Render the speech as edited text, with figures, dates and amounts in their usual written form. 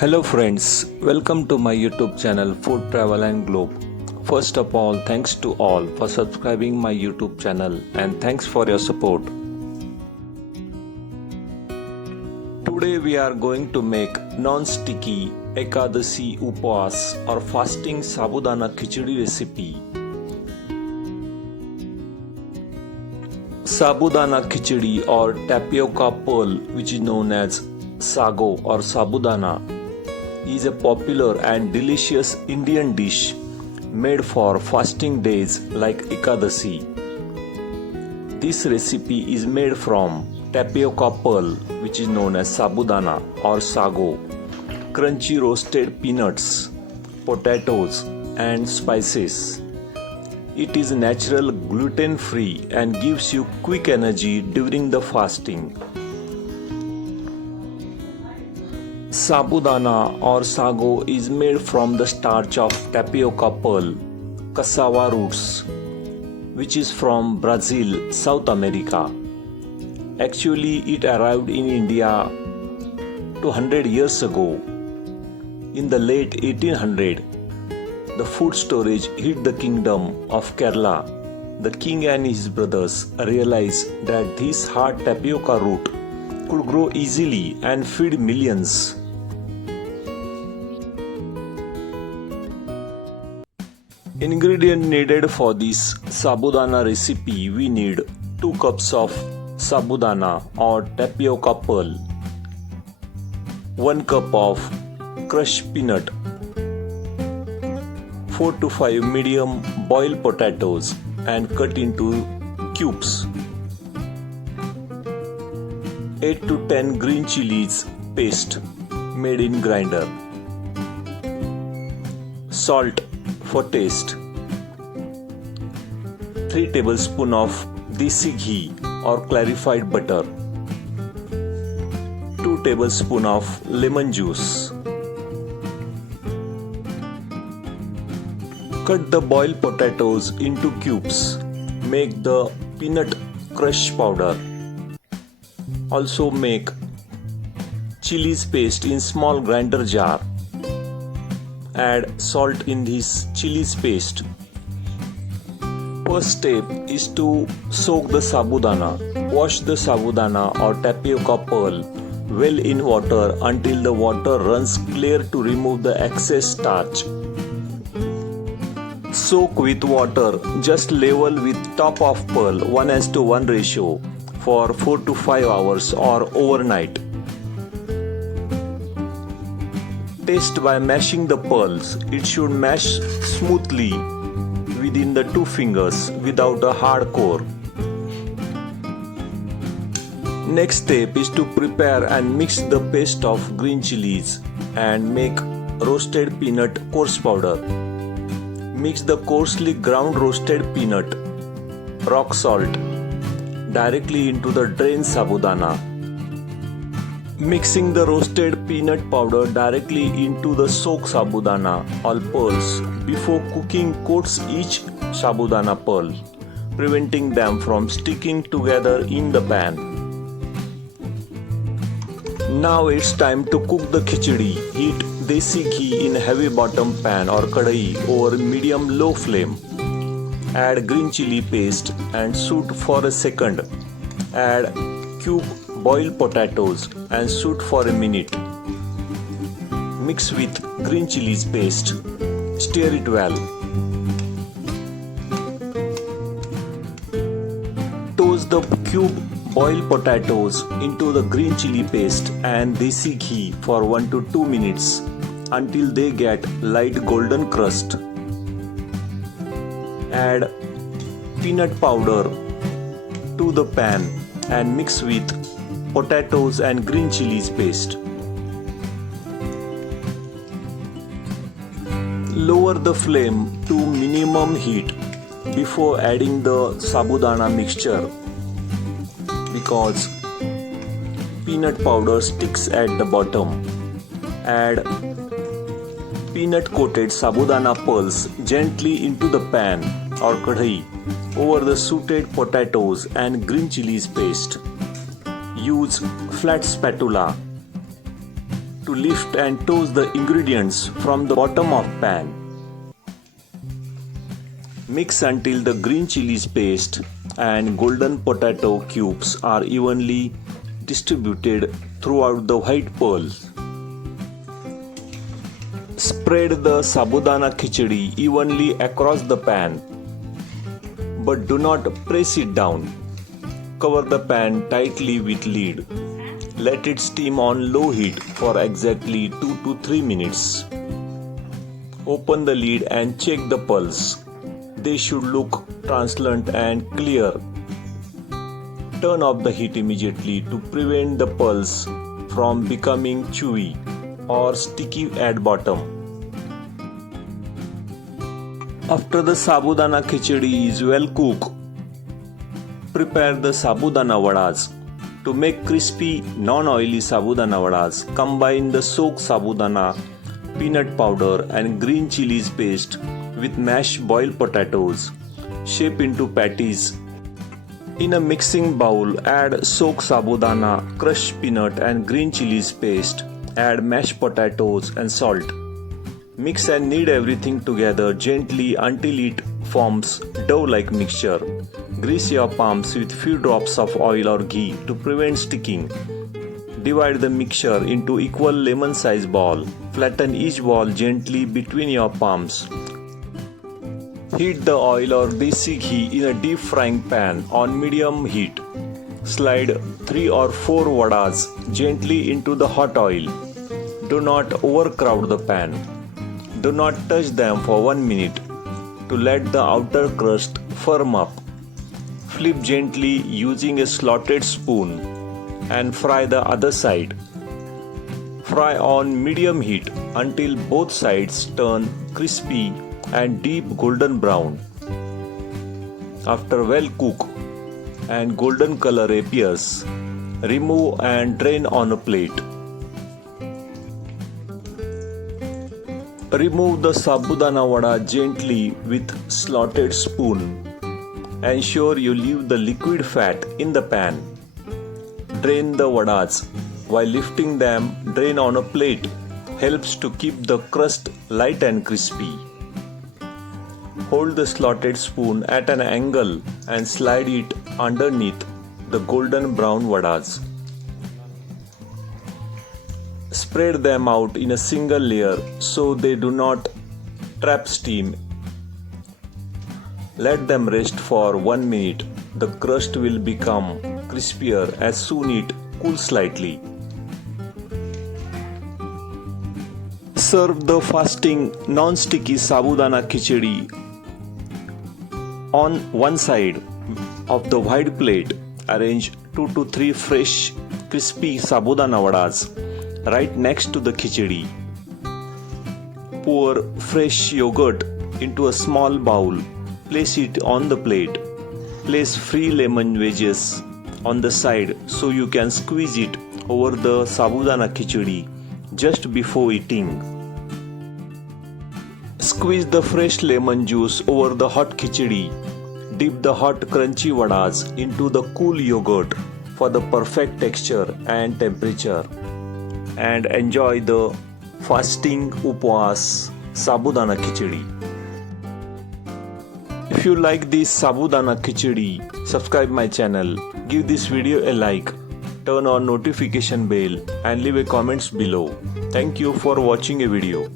Hello friends, welcome to my YouTube channel Food Travel and Globe. First of all, thanks to all for subscribing my YouTube channel and thanks for your support. Today we are going to make non-sticky Ekadasi Upvas or fasting Sabudana Khichdi recipe. Sabudana Khichdi or tapioca pearl, which is known as Sago or Sabudana, is a popular and delicious Indian dish made for fasting days like Ekadasi. This recipe is made from tapioca pearl, which is known as Sabudana or Sago, crunchy roasted peanuts, potatoes and spices. It is natural, gluten-free and gives you quick energy during the fasting. Sabudana or Sago is made from the starch of tapioca pearl, cassava roots, which is from Brazil, South America. Actually, it arrived in India 200 years ago. In the late 1800s, the food storage hit the kingdom of Kerala. The king and his brothers realized that this hard tapioca root could grow easily and feed millions. Ingredient needed for this Sabudana recipe: we need 2 cups of Sabudana or tapioca pearl, 1 cup of crushed peanut, 4 to 5 medium boiled potatoes and cut into cubes, 8 to 10 green chilies paste made in grinder, salt for taste, 3 tablespoons of desi ghee or clarified butter, 2 tablespoons of lemon juice. Cut the boiled potatoes into cubes. Make the peanut crush powder. Also make chilies paste in small grinder jar. Add salt in this chilies paste. First step is to soak the sabudana. Wash the sabudana or tapioca pearl well in water until the water runs clear to remove the excess starch. Soak with water just level with top of pearl 1:1 ratio for 4 to 5 hours or overnight. Taste by mashing the pearls. It should mash smoothly within the 2 fingers without a hard core. Next step is to prepare and mix the paste of green chilies and make roasted peanut coarse powder. Mix the coarsely ground roasted peanut, rock salt directly into the drained sabudana. Mixing the roasted peanut powder directly into the soaked sabudana or pearls before cooking coats each sabudana pearl, preventing them from sticking together in the pan. Now it's time to cook the khichdi. Heat desi ghee in heavy bottom pan or kadai over medium low flame. Add green chili paste and shoot for a second. Add cube boiled potatoes and shoot for a minute. Mix with green chilies paste. Stir it well. Toast the cube boiled potatoes into the green chili paste and desi ghee for 1 to 2 minutes until they get light golden crust. Add peanut powder to the pan and mix with potatoes and green chilies paste. Lower the flame to minimum heat before adding the sabudana mixture because peanut powder sticks at the bottom. Add peanut coated sabudana pearls gently into the pan or kadai over the sauteed potatoes and green chilies paste. Use flat spatula to lift and toast the ingredients from the bottom of pan. Mix until the green chilies paste and golden potato cubes are evenly distributed throughout the white pearls. Spread the Sabudana Khichdi evenly across the pan, but do not press it down. Cover the pan tightly with lid. Let it steam on low heat for exactly 2 to 3 minutes. Open the lid and check the pulse. They should look translucent and clear. Turn off the heat immediately to prevent the pulse from becoming chewy or sticky at bottom. After the Sabudana Khichdi is well cooked, prepare the Sabudana Vadas. To make crispy, non-oily Sabudana Vadas, combine the soaked Sabudana, peanut powder and green chilies paste with mashed boiled potatoes. Shape into patties. In a mixing bowl, add soaked Sabudana, crushed peanut and green chilies paste. Add mashed potatoes and salt. Mix and knead everything together gently until it forms dough-like mixture. Grease your palms with few drops of oil or ghee to prevent sticking. Divide the mixture into equal lemon-sized balls. Flatten each ball gently between your palms. Heat the oil or desi ghee in a deep frying pan on medium heat. Slide 3 or 4 vadas gently into the hot oil. Do not overcrowd the pan. Do not touch them for 1 minute to let the outer crust firm up. Flip gently using a slotted spoon and fry the other side. Fry on medium heat until both sides turn crispy and deep golden brown. After well cooked and golden color appears, remove and drain on a plate. Remove the Sabudana Vada gently with slotted spoon. Ensure you leave the liquid fat in the pan. Drain the vadas. While lifting them, drain on a plate. Helps to keep the crust light and crispy. Hold the slotted spoon at an angle and slide it underneath the golden brown vadas. Spread them out in a single layer so they do not trap steam. Let them rest for 1 minute. The crust will become crispier as soon it cools slightly. Serve the fasting non-sticky Sabudana Khichdi on one side of the white plate. Arrange 2 to 3 fresh crispy Sabudana Vadas right next to the khichdi. Pour fresh yogurt into a small bowl. Place it on the plate. Place free lemon wedges on the side so you can squeeze it over the Sabudana Khichdi just before eating. Squeeze the fresh lemon juice over the hot khichdi. Dip the hot crunchy vadas into the cool yogurt for the perfect texture and temperature. And enjoy the fasting Upvasachi Sabudana Khichdi. If you like this Sabudana Khichdi, subscribe my channel, give this video a like, turn on notification bell and leave a comments below. Thank you for watching a video.